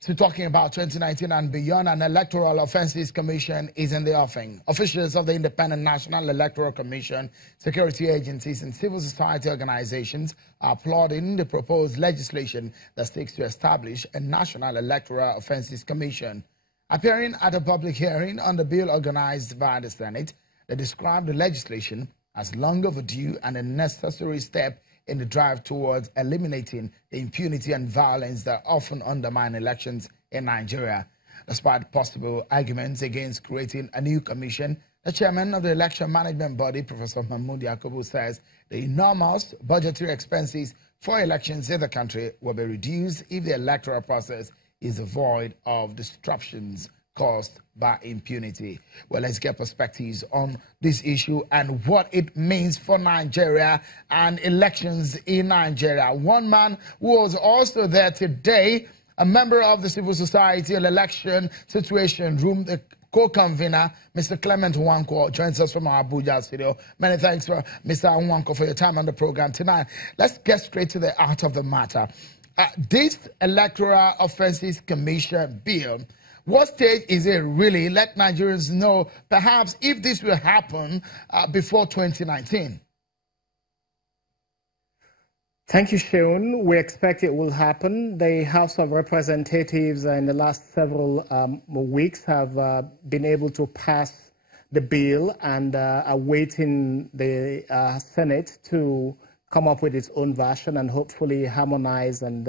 to talking about 2019 and beyond. An Electoral Offences Commission is in the offing. Officials of the Independent National Electoral Commission, security agencies, and civil society organizations are applauding the proposed legislation that seeks to establish a National Electoral Offences Commission. Appearing at a public hearing on the bill organized by the Senate, they described the legislation as long overdue and a necessary step in the drive towards eliminating the impunity and violence that often undermine elections in Nigeria. Despite possible arguments against creating a new commission, the chairman of the election management body, Professor Mahmoud Yakubu, says the enormous budgetary expenses for elections in the country will be reduced if the electoral process is devoid of disruptions caused by impunity. Well, let's get perspectives on this issue and what it means for Nigeria and elections in Nigeria. One man who was also there today, a member of the civil society and election situation room, the co-convener, Mr. Clement Nwankwo, joins us from our Abuja studio. Many thanks for Mr. Nwankwo for your time on the program tonight. Let's get straight to the heart of the matter. This Electoral Offences Commission bill, what stage is it really? Let Nigerians know, perhaps, if this will happen before 2019. Thank you, Seun. We expect it will happen. The House of Representatives in the last several weeks have been able to pass the bill and are waiting the Senate to come up with its own version and hopefully harmonize and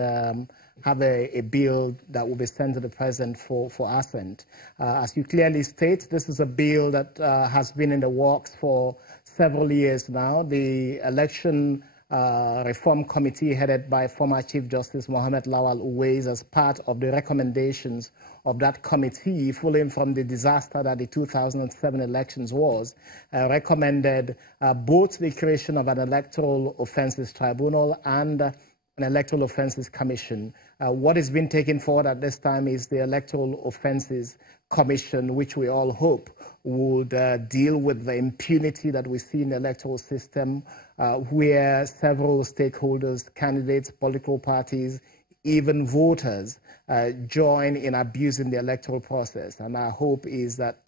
have a bill that will be sent to the president for assent. As you clearly state, this is a bill that has been in the works for several years now. The Election Reform Committee, headed by former Chief Justice Mohammed Lawal Uwais, as part of the recommendations of that committee, following from the disaster that the 2007 elections was, recommended both the creation of an Electoral Offences Tribunal and an Electoral Offences Commission. What is being taken forward at this time is the Electoral Offences Commission, which we all hope would deal with the impunity that we see in the electoral system, where several stakeholders, candidates, political parties, even voters join in abusing the electoral process. And our hope is that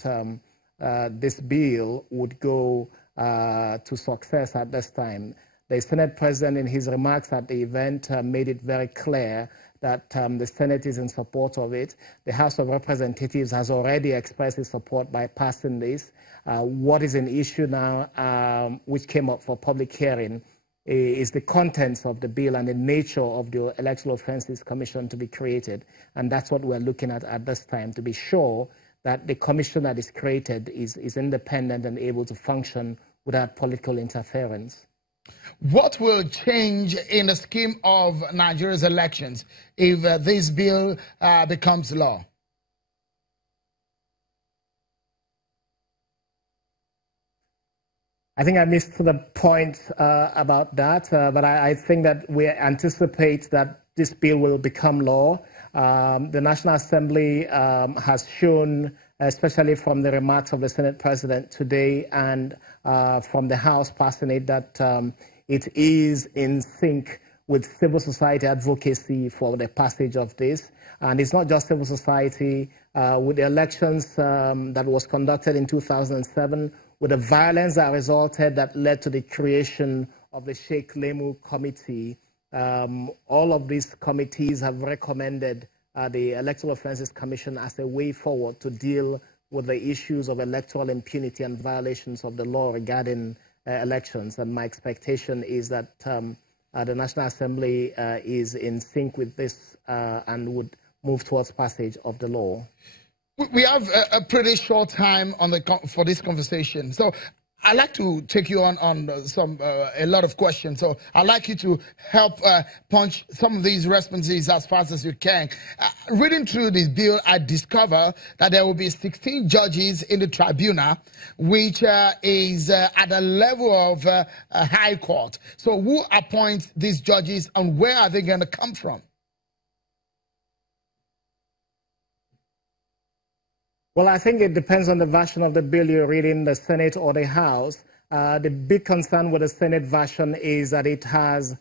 this bill would go to success at this time. The Senate President, in his remarks at the event, made it very clear that the Senate is in support of it. The House of Representatives has already expressed its support by passing this. What is an issue now, which came up for public hearing, is the contents of the bill and the nature of the Electoral Offences Commission to be created. And that's what we're looking at this time, to be sure that the commission that is created is independent and able to function without political interference. What will change in the scheme of Nigeria's elections if this bill becomes law? I think I missed the point about that, but I think that we anticipate that this bill will become law. The National Assembly has shown, especially from the remarks of the Senate President today and from the House passing it, that it is in sync with civil society advocacy for the passage of this. And it's not just civil society. With the elections that was conducted in 2007, with the violence that resulted that led to the creation of the Sheikh Lemu Committee, all of these committees have recommended the Electoral Offences Commission as a way forward to deal with the issues of electoral impunity and violations of the law regarding elections. And my expectation is that the National Assembly is in sync with this and would move towards passage of the law. We have a pretty short time on for this conversation, so I'd like to take you on a lot of questions. So I'd like you to help punch some of these responses as fast as you can. Reading through this bill, I discover that there will be 16 judges in the tribunal, which is at the level of a high court. So who appoints these judges and where are they going to come from? Well, I think it depends on the version of the bill you're reading, the Senate or the House. The big concern with the Senate version is that it has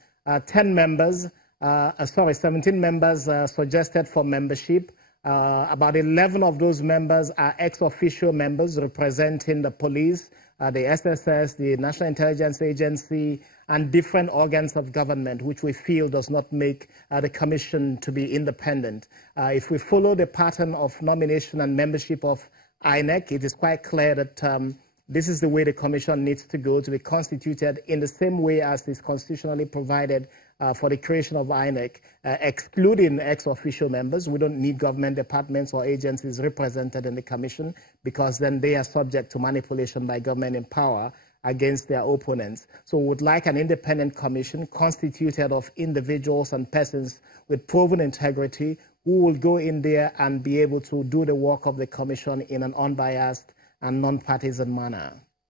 10 members 17 members suggested for membership. About 11 of those members are ex-officio members representing the police, the SSS, the National Intelligence Agency, and different organs of government, which we feel does not make the commission to be independent. If we follow the pattern of nomination and membership of INEC, it is quite clear that this is the way the commission needs to go, to be constituted in the same way as is constitutionally provided for the creation of INEC, excluding ex-official members. We don't need government departments or agencies represented in the commission, because then they are subject to manipulation by government in power against their opponents. So we would like an independent commission constituted of individuals and persons with proven integrity who will go in there and be able to do the work of the commission in an unbiased and non-partisan manner.